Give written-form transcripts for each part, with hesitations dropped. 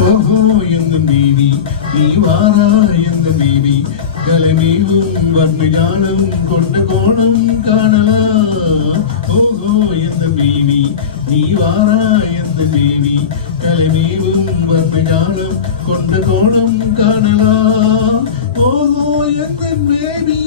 ஓஹோ எந்த தேவி நீ வாரா எந்த தேவி கலைமேவும் வர்ணஜாலம் கொண்ட கோணம் காணலாம். ஓஹோ எந்த தேவி நீ வாரா எந்த தேவி கலைமேவும் வர்ணஜாலம் கொண்ட கோணம் காணலாம். ஓஹோ எந்த தேவி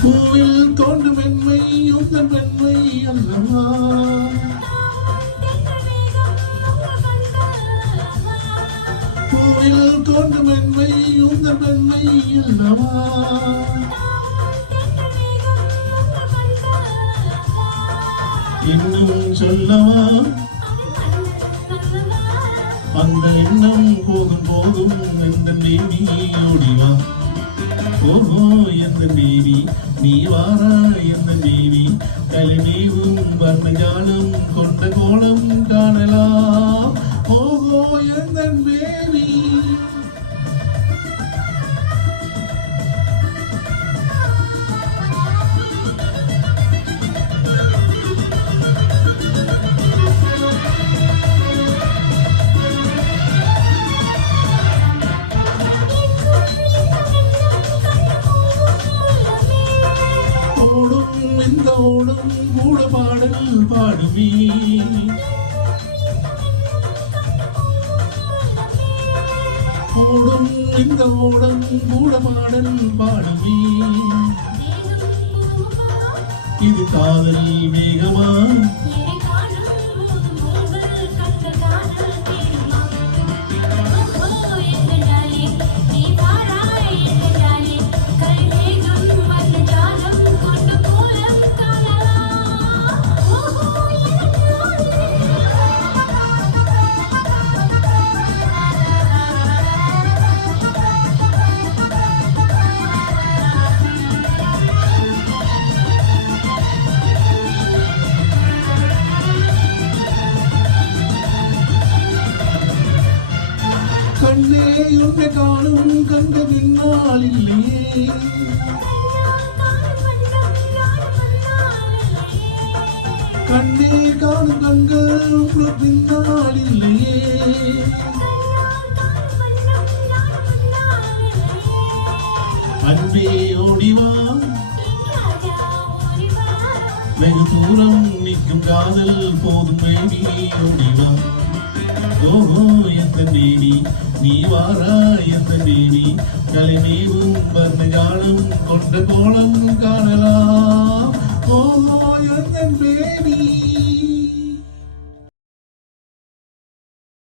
பூவில் தோன்றும் வெண்மை உந்தன் வெண்மை அல்லவா. பூவில் தோன்றும் வெண்மை உந்தன் வெண்மை அல்லவா. இன்னும் சொல்லவா அந்த எண்ணம் போதும் போதும் எந்த தேவி ஓடிவா. ஓஹோ எந்த தேவி நீ வாரா எந்த தேவி கலைமேவும் வர்ணஜாலம் கொண்ட கோலம் காணலாம். ஓஹோ எந்த தேவி இந்த ஓடும் கூட பாடல் பாடுமே. ஓடும் இந்த ஓடம் கூட பாடல் பாடுமே. இது காதல் வேகமா கண்ணே உன்னை காணும் கண்ட பின்னால் இல்லையே. கண்ணே காணும் கண்கள் உங்கள் பின்னால் இல்லையே. அன்பே ஓடிவா வெகு தூரம் நிற்கும் காதல் போதும் பேபி ஓடிவா. ஓஹோ எந்த தேவி நீ வாரா எந்த தேவி கலைமேவும் வர்ணஜாலம் கொண்ட கோலம் காணலாம். ஓஹோ எந்த தேவி